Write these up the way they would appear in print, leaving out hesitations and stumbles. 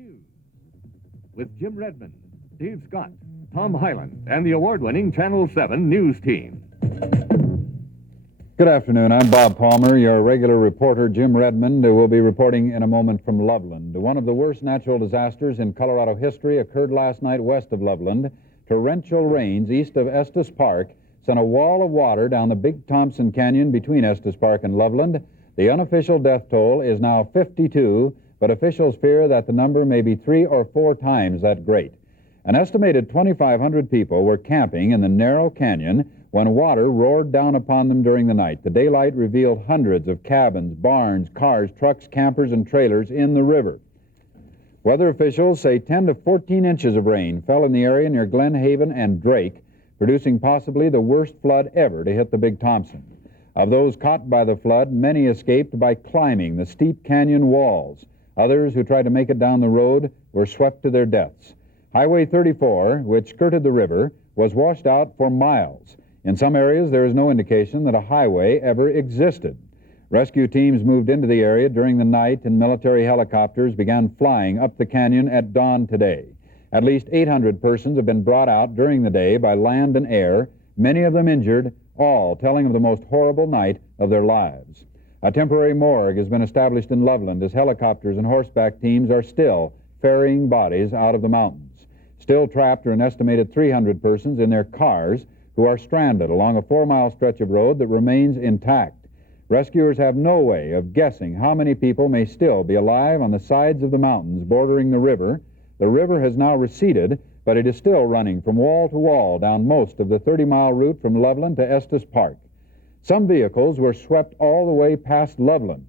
News with Jim Redmond, Dave Scott, Tom Hyland, and the award-winning Channel 7 News team. Good afternoon. I'm Bob Palmer. Your regular reporter, Jim Redmond, will be reporting in a moment from Loveland. One of the worst natural disasters in Colorado history occurred last night west of Loveland. Torrential rains east of Estes Park sent a wall of water down the Big Thompson Canyon between Estes Park and Loveland. The unofficial death toll is now 52, but officials fear that the number may be 3 or 4 times that great. An estimated 2,500 people were camping in the narrow canyon when water roared down upon them during the night. The daylight revealed hundreds of cabins, barns, cars, trucks, campers, and trailers in the river. Weather officials say 10 to 14 inches of rain fell in the area near Glen Haven and Drake, producing possibly the worst flood ever to hit the Big Thompson. Of those caught by the flood, many escaped by climbing the steep canyon walls. Others who tried to make it down the road were swept to their deaths. Highway 34, which skirted the river, was washed out for miles. In some areas, there is no indication that a highway ever existed. Rescue teams moved into the area during the night, and military helicopters began flying up the canyon at dawn today. At least 800 persons have been brought out during the day by land and air, many of them injured, all telling of the most horrible night of their lives. A temporary morgue has been established in Loveland as helicopters and horseback teams are still ferrying bodies out of the mountains. Still trapped are an estimated 300 persons in their cars who are stranded along a 4-mile stretch of road that remains intact. Rescuers have no way of guessing how many people may still be alive on the sides of the mountains bordering the river. The river has now receded, but it is still running from wall to wall down most of the 30-mile route from Loveland to Estes Park. Some vehicles were swept all the way past Loveland.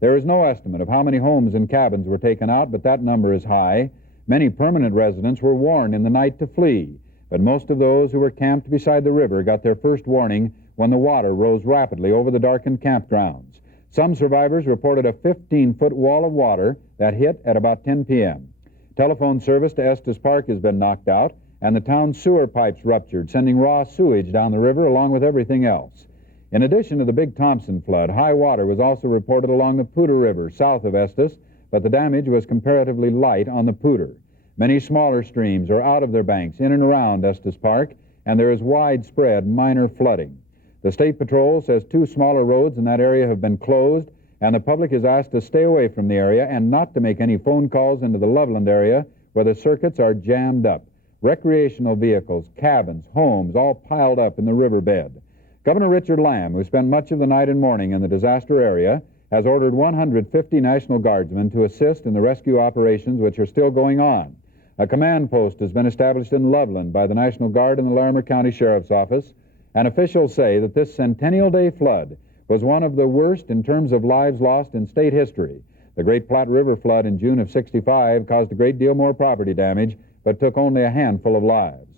There is no estimate of how many homes and cabins were taken out, but that number is high. Many permanent residents were warned in the night to flee, but most of those who were camped beside the river got their first warning when the water rose rapidly over the darkened campgrounds. Some survivors reported a 15-foot wall of water that hit at about 10 p.m. Telephone service to Estes Park has been knocked out, and the town's sewer pipes ruptured, sending raw sewage down the river along with everything else. In addition to the Big Thompson flood, high water was also reported along the Poudre River south of Estes, but the damage was comparatively light on the Poudre. Many smaller streams are out of their banks in and around Estes Park, and there is widespread minor flooding. The State Patrol says 2 smaller roads in that area have been closed, and the public is asked to stay away from the area and not to make any phone calls into the Loveland area where the circuits are jammed up. Recreational vehicles, cabins, homes, all piled up in the riverbed. Governor Richard Lamb, who spent much of the night and morning in the disaster area, has ordered 150 National Guardsmen to assist in the rescue operations which are still going on. A command post has been established in Loveland by the National Guard and the Larimer County Sheriff's Office, and officials say that this Centennial Day flood was one of the worst in terms of lives lost in state history. The Great Platte River flood in June of '65 caused a great deal more property damage, but took only a handful of lives.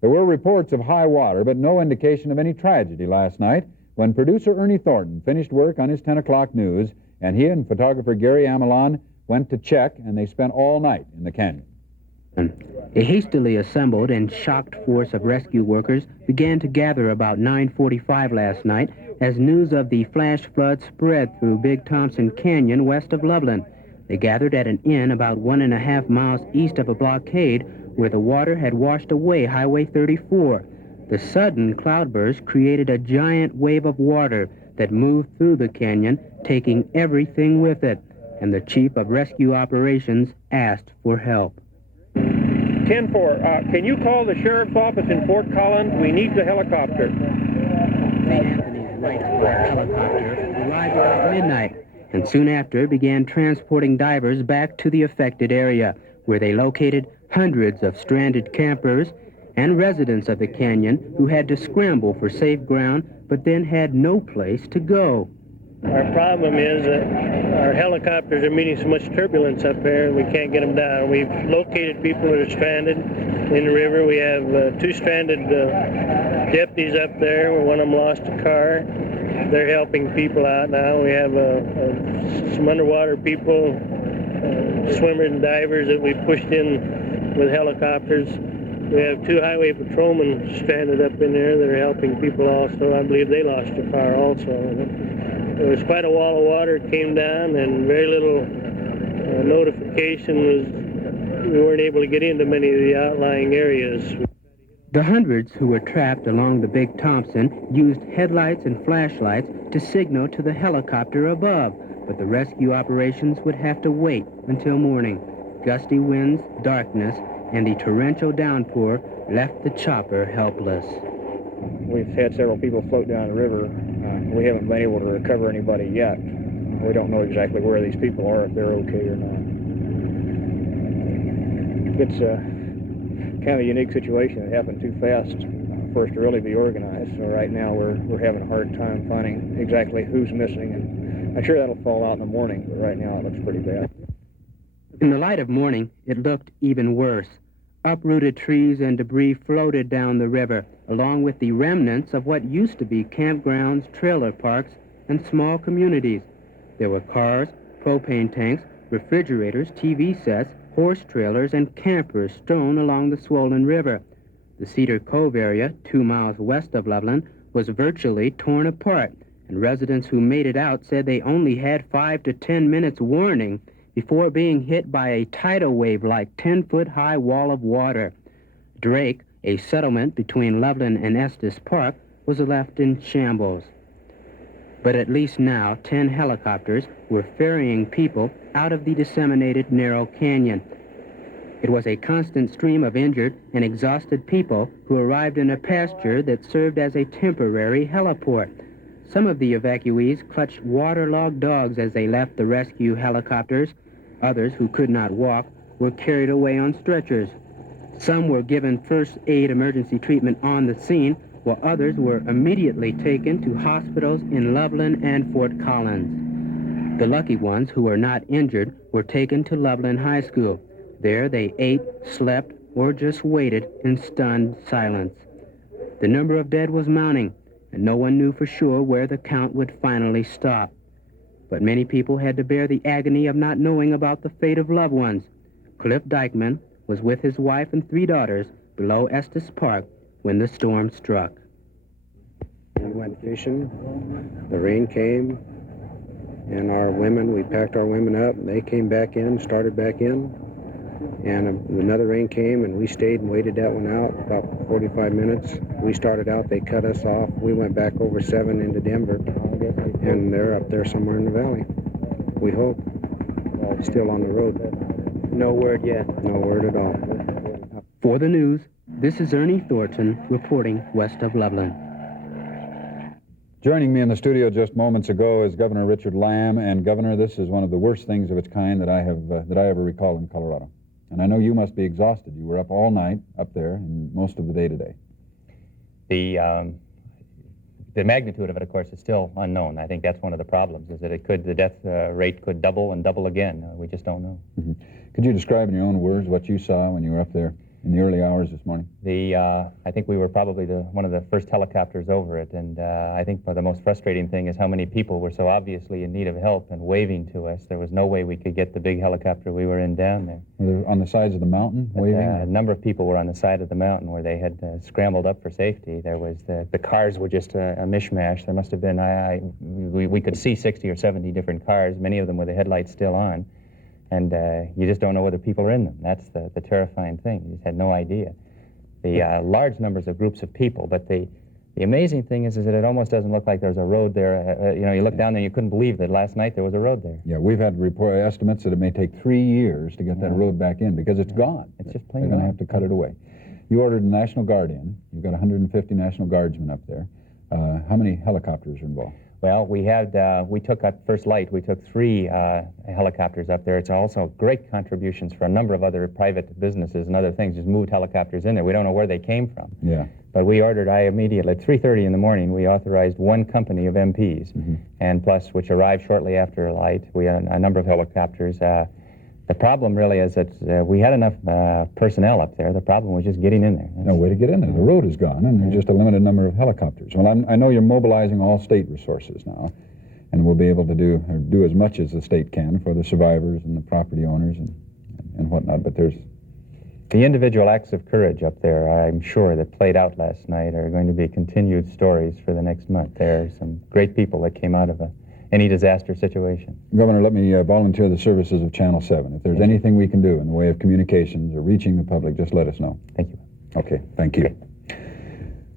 There were reports of high water, but no indication of any tragedy last night when producer Ernie Thornton finished work on his 10 o'clock news, and he and photographer Gary Amelon went to check, and they spent all night in the canyon. A hastily assembled and shocked force of rescue workers began to gather about 9:45 last night as news of the flash flood spread through Big Thompson Canyon west of Loveland. They gathered at an inn about 1.5 miles east of a blockade where the water had washed away Highway 34. The sudden cloudburst created a giant wave of water that moved through the canyon, taking everything with it, and the chief of rescue operations asked for help. 10-4, can you call the sheriff's office in Fort Collins? We need the helicopter. St. Anthony's Wright helicopter arrived about midnight, and soon after began transporting divers back to the affected area, where they located hundreds of stranded campers and residents of the canyon who had to scramble for safe ground, but then had no place to go. Our problem is that our helicopters are meeting so much turbulence up there and we can't get them down. We've located people that are stranded in the river. We have 2 stranded deputies up there. One of them lost a car. They're helping people out now. We have some underwater people, swimmers and divers that we pushed in with helicopters. We have 2 highway patrolmen stranded up in there that are helping people also. I believe they lost a car also. There was quite a wall of water that came down, and very little notification was we weren't able to get into many of the outlying areas. The hundreds who were trapped along the Big Thompson used headlights and flashlights to signal to the helicopter above, but the rescue operations would have to wait until morning. Gusty winds, darkness, and the torrential downpour left the chopper helpless. We've had several people float down the river. We haven't been able to recover anybody yet. We don't know exactly where these people are, if they're okay or not. It's kind of a unique situation. It happened too fast for us to really be organized. So right now we're having a hard time finding exactly who's missing. And I'm sure that'll fall out in the morning, but right now it looks pretty bad. In the light of morning, it looked even worse. Uprooted trees and debris floated down the river, along with the remnants of what used to be campgrounds, trailer parks, and small communities. There were cars, propane tanks, refrigerators, TV sets, horse trailers, and campers strewn along the swollen river. The Cedar Cove area, 2 miles west of Loveland, was virtually torn apart, and residents who made it out said they only had 5 to 10 minutes warning before being hit by a tidal wave-like 10-foot-high wall of water. Drake, a settlement between Loveland and Estes Park, was left in shambles. But at least now, 10 helicopters were ferrying people out of the disseminated narrow canyon. It was a constant stream of injured and exhausted people who arrived in a pasture that served as a temporary heliport. Some of the evacuees clutched waterlogged dogs as they left the rescue helicopters. Others, who could not walk, were carried away on stretchers. Some were given first aid emergency treatment on the scene, while others were immediately taken to hospitals in Loveland and Fort Collins. The lucky ones who were not injured were taken to Loveland High School. There they ate, slept, or just waited in stunned silence. The number of dead was mounting, and no one knew for sure where the count would finally stop. But many people had to bear the agony of not knowing about the fate of loved ones. Cliff Dykeman was with his wife and 3 daughters below Estes Park when the storm struck. We went fishing, the rain came, and we packed our women up, and they came back in, started back in, and another rain came, and we stayed and waited that one out about 45 minutes. We started out, they cut us off, we went back over 7 into Denver, and they're up there somewhere in the valley. We hope. Still on the road. No word yet. No word at all. For the news, this is Ernie Thornton reporting west of Loveland. Joining me in the studio just moments ago is Governor Richard Lamb. And Governor, this is one of the worst things of its kind that I ever recall in Colorado. And I know you must be exhausted. You were up all night up there and most of the day today. The magnitude of it, of course, is still unknown. I think that's one of the problems, is that the death rate could double and double again. We just don't know. Mm-hmm. Could you describe in your own words what you saw when you were up there in the early hours this morning? I think we were probably one of the first helicopters over it, and I think the most frustrating thing is how many people were so obviously in need of help and waving to us. There was no way we could get the big helicopter we were in down there. Were they on the sides of the mountain waving? A number of people were on the side of the mountain where they had scrambled up for safety. There was the cars were just a mishmash. There must have been, we could see 60 or 70 different cars, many of them with the headlights still on. And you just don't know whether people are in them. That's the terrifying thing. You just had no idea. The large numbers of groups of people, but the amazing thing is that it almost doesn't look like there's a road there. You look down there, you couldn't believe that last night there was a road there. Yeah, we've had estimates that it may take 3 years to get that road back in because it's gone. It's just plain They're going to have to cut it away. You ordered a National Guard in. You've got 150 National Guardsmen up there. How many helicopters are involved? Well, we took at first light, we took 3 helicopters up there. It's also great contributions for a number of other private businesses and other things, just moved helicopters in there. We don't know where they came from. Yeah. But we ordered, immediately, at 3:30 in the morning, we authorized 1 company of MPs, and plus, which arrived shortly after light. We had a number of helicopters. The problem really is that we had enough personnel up there. The problem was just getting in there. No way to get in there. The road is gone, and there's just a limited number of helicopters. Well, I know you're mobilizing all state resources now, and we'll be able to do as much as the state can for the survivors and the property owners and whatnot. But there's the individual acts of courage up there, I'm sure, that played out last night are going to be continued stories for the next month. There are some great people that came out of any disaster situation. Governor, let me volunteer the services of Channel 7. If there's anything we can do in the way of communications or reaching the public, just let us know. Thank you. Okay, thank you.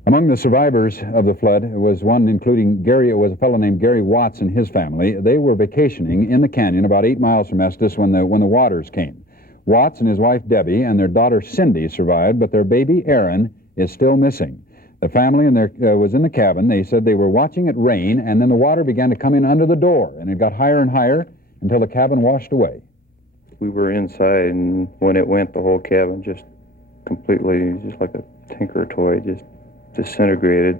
Among the survivors of the flood was one including Gary. It was a fellow named Gary Watts and his family. They were vacationing in the canyon about 8 miles from Estes when the waters came. Watts and his wife Debbie and their daughter Cindy survived, but their baby Aaron is still missing. The family was in the cabin. They said they were watching it rain, and then the water began to come in under the door, and it got higher and higher until the cabin washed away. We were inside, and when it went, the whole cabin just completely, just like a Tinker toy, just disintegrated.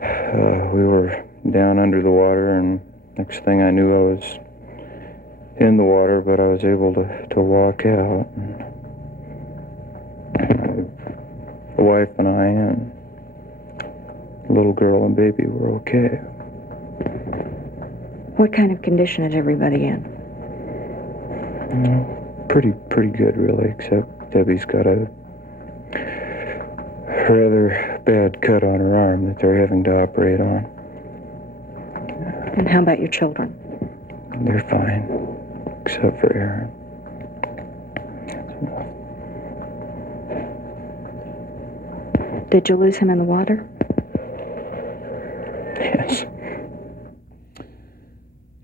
We were down under the water, and next thing I knew, I was in the water, but I was able to walk out. The wife and I and the little girl and baby were okay. What kind of condition is everybody in? Pretty good, really, except Debbie's got a rather bad cut on her arm that they're having to operate on. And how about your children? They're fine, except for Aaron. Did you lose him in the water? Yes.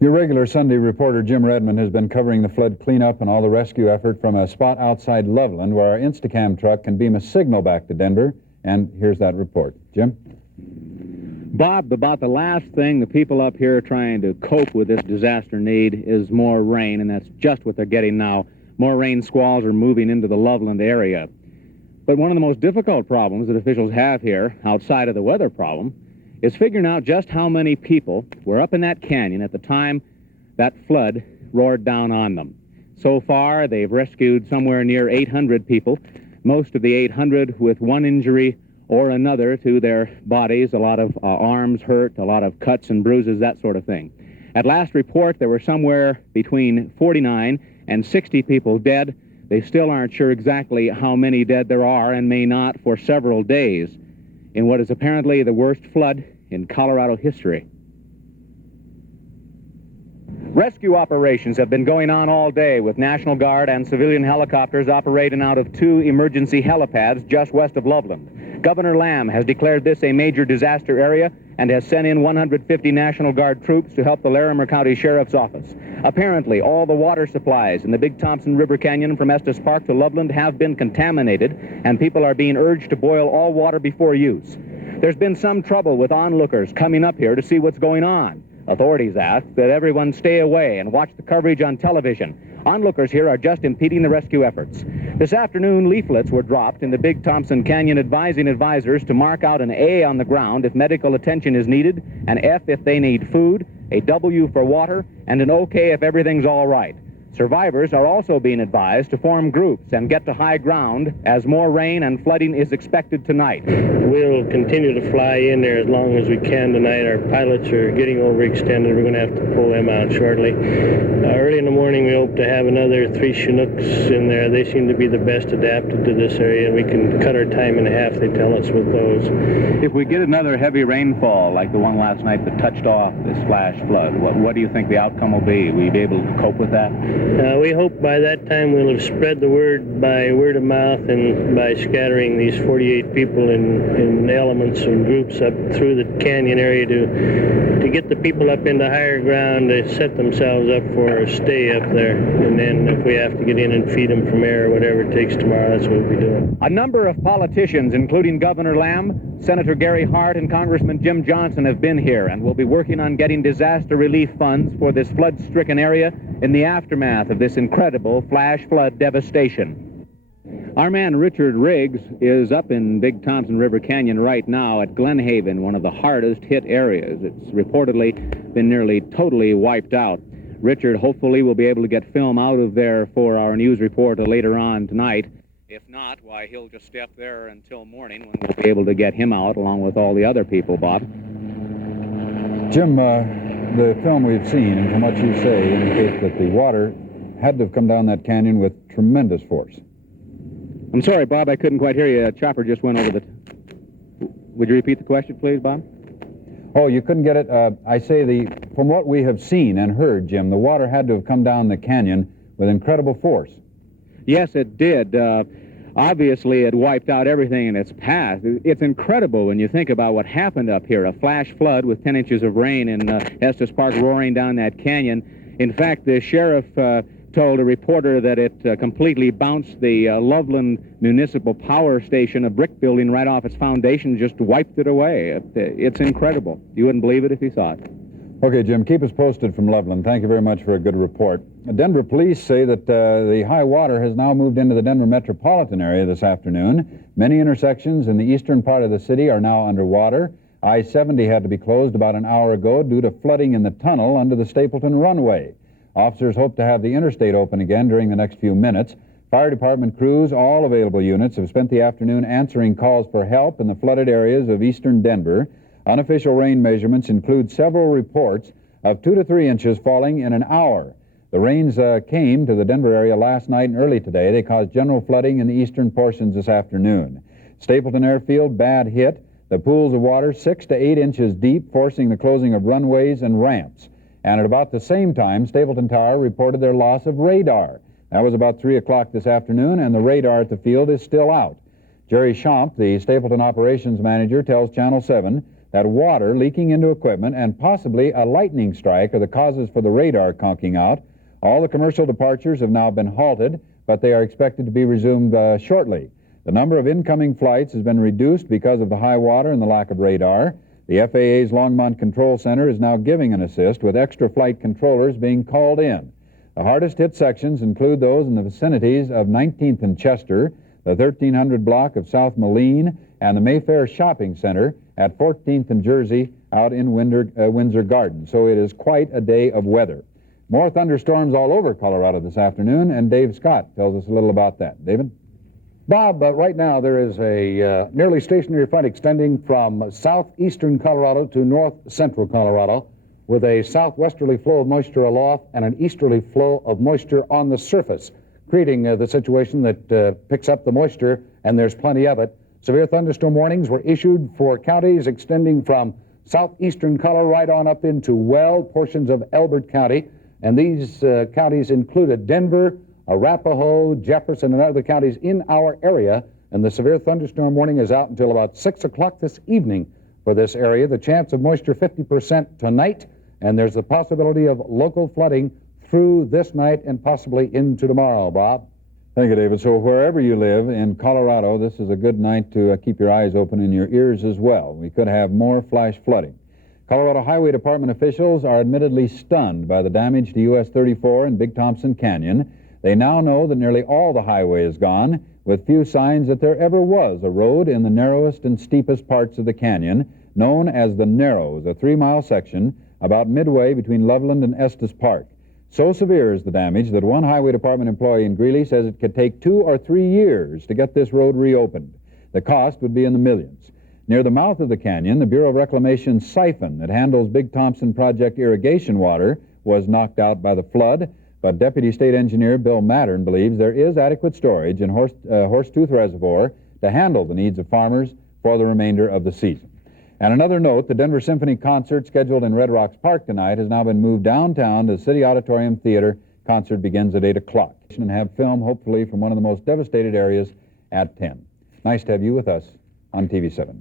Your regular Sunday reporter, Jim Redmond, has been covering the flood cleanup and all the rescue effort from a spot outside Loveland where our Instacam truck can beam a signal back to Denver. And here's that report. Jim? Bob, about the last thing the people up here trying to cope with this disaster need is more rain, and that's just what they're getting now. More rain squalls are moving into the Loveland area. But one of the most difficult problems that officials have here, outside of the weather problem, is figuring out just how many people were up in that canyon at the time that flood roared down on them. So far, they've rescued somewhere near 800 people, most of the 800 with one injury or another to their bodies, a lot of arms hurt, a lot of cuts and bruises, that sort of thing. At last report, there were somewhere between 49 and 60 people dead. They still aren't sure exactly how many dead there are and may not for several days in what is apparently the worst flood in Colorado history. Rescue operations have been going on all day with National Guard and civilian helicopters operating out of 2 emergency helipads just west of Loveland. Governor Lamb has declared this a major disaster area and has sent in 150 National Guard troops to help the Larimer County Sheriff's Office. Apparently, all the water supplies in the Big Thompson River Canyon from Estes Park to Loveland have been contaminated, and people are being urged to boil all water before use. There's been some trouble with onlookers coming up here to see what's going on. Authorities ask that everyone stay away and watch the coverage on television. Onlookers here are just impeding the rescue efforts. This afternoon, leaflets were dropped in the Big Thompson Canyon advising advisors to mark out an A on the ground if medical attention is needed, an F if they need food, a W for water, and an OK if everything's all right. Survivors are also being advised to form groups and get to high ground as more rain and flooding is expected tonight. We'll continue to fly in there as long as we can tonight. Our pilots are getting overextended. We're going to have to pull them out shortly. Early in the morning, we hope to have another 3 Chinooks in there. They seem to be the best adapted to this area, and we can cut our time in half, they tell us, with those. If we get another heavy rainfall like the one last night that touched off this flash flood, what do you think the outcome will be? Will you be able to cope with that? We hope by that time we'll have spread the word by word of mouth and by scattering these 48 people in elements and groups up through the canyon area to get the people up into higher ground to set themselves up for a stay up there. And then if we have to get in and feed them from air or whatever it takes tomorrow, that's what we'll be doing. A number of politicians, including Governor Lamb, Senator Gary Hart, and Congressman Jim Johnson have been here and will be working on getting disaster relief funds for this flood-stricken area in the aftermath of this incredible flash flood devastation. Our man Richard Riggs is up in Big Thompson River Canyon right now at Glen Haven, one of the hardest hit areas. It's reportedly been nearly totally wiped out. Richard hopefully will be able to get film out of there for our news report later on tonight. If not, why, he'll just stay up there until morning when we'll be able to get him out along with all the other people, Bob. Jim, the film we've seen, and from what you say, indicates that the water had to have come down that canyon with tremendous force. I'm sorry, Bob, I couldn't quite hear you. A chopper just went over the... Would you repeat the question, please, Bob? Oh, you couldn't get it? I say from what we have seen and heard, Jim, the water had to have come down the canyon with incredible force. Yes, it did. Obviously, it wiped out everything in its path. It's incredible when you think about what happened up here. A flash flood with 10 inches of rain in Estes Park roaring down that canyon. In fact, the sheriff told a reporter that it completely bounced the Loveland Municipal Power Station, a brick building, right off its foundation, just wiped it away. It's incredible. You wouldn't believe it if you saw it. Okay, Jim, keep us posted from Loveland. Thank you very much for a good report. Denver police say that the high water has now moved into the Denver metropolitan area this afternoon. Many intersections in the eastern part of the city are now underwater. I-70 had to be closed about an hour ago due to flooding in the tunnel under the Stapleton runway. Officers hope to have the interstate open again during the next few minutes. Fire department crews, all available units, have spent the afternoon answering calls for help in the flooded areas of eastern Denver. Unofficial rain measurements include several reports of 2 to 3 inches falling in an hour. The rains came to the Denver area last night and early today. They caused general flooding in the eastern portions this afternoon. Stapleton Airfield, bad hit. The pools of water 6 to 8 inches deep, forcing the closing of runways and ramps. And at about the same time, Stapleton Tower reported their loss of radar. That was about 3 o'clock this afternoon, and the radar at the field is still out. Jerry Schomp, the Stapleton operations manager, tells Channel 7 that water leaking into equipment and possibly a lightning strike are the causes for the radar conking out. All the commercial departures have now been halted, but they are expected to be resumed shortly. The number of incoming flights has been reduced because of the high water and the lack of radar. The FAA's Longmont Control Center is now giving an assist, with extra flight controllers being called in. The hardest hit sections include those in the vicinities of 19th and Chester, the 1300 block of South Moline, and the Mayfair Shopping Center at 14th and Jersey out in Windsor Garden. So it is quite a day of weather. More thunderstorms all over Colorado this afternoon, and Dave Scott tells us a little about that. David? Bob, right now there is a nearly stationary front extending from southeastern Colorado to north-central Colorado, with a southwesterly flow of moisture aloft and an easterly flow of moisture on the surface, creating the situation that picks up the moisture, and there's plenty of it. Severe thunderstorm warnings were issued for counties extending from southeastern Colorado right on up into Weld, portions of Elbert County, and these counties included Denver, Arapahoe, Jefferson, and other counties in our area, and the severe thunderstorm warning is out until about 6 o'clock this evening for this area. The chance of moisture 50% tonight, and there's the possibility of local flooding through this night and possibly into tomorrow, Bob. Thank you, David. So wherever you live in Colorado, this is a good night to keep your eyes open and your ears as well. We could have more flash flooding. Colorado Highway Department officials are admittedly stunned by the damage to US 34 and Big Thompson Canyon. They now know that nearly all the highway is gone, with few signs that there ever was a road in the narrowest and steepest parts of the canyon, known as the Narrows, a 3-mile section about midway between Loveland and Estes Park. So severe is the damage that one Highway Department employee in Greeley says it could take 2 or 3 years to get this road reopened. The cost would be in the millions. Near the mouth of the canyon, the Bureau of Reclamation's siphon that handles Big Thompson Project irrigation water was knocked out by the flood, but Deputy State Engineer Bill Mattern believes there is adequate storage in Horsetooth Reservoir to handle the needs of farmers for the remainder of the season. And another note, the Denver Symphony concert scheduled in Red Rocks Park tonight has now been moved downtown to the City Auditorium Theater. Concert begins at 8 o'clock. And have film, hopefully, from one of the most devastated areas at 10. Nice to have you with us on TV7.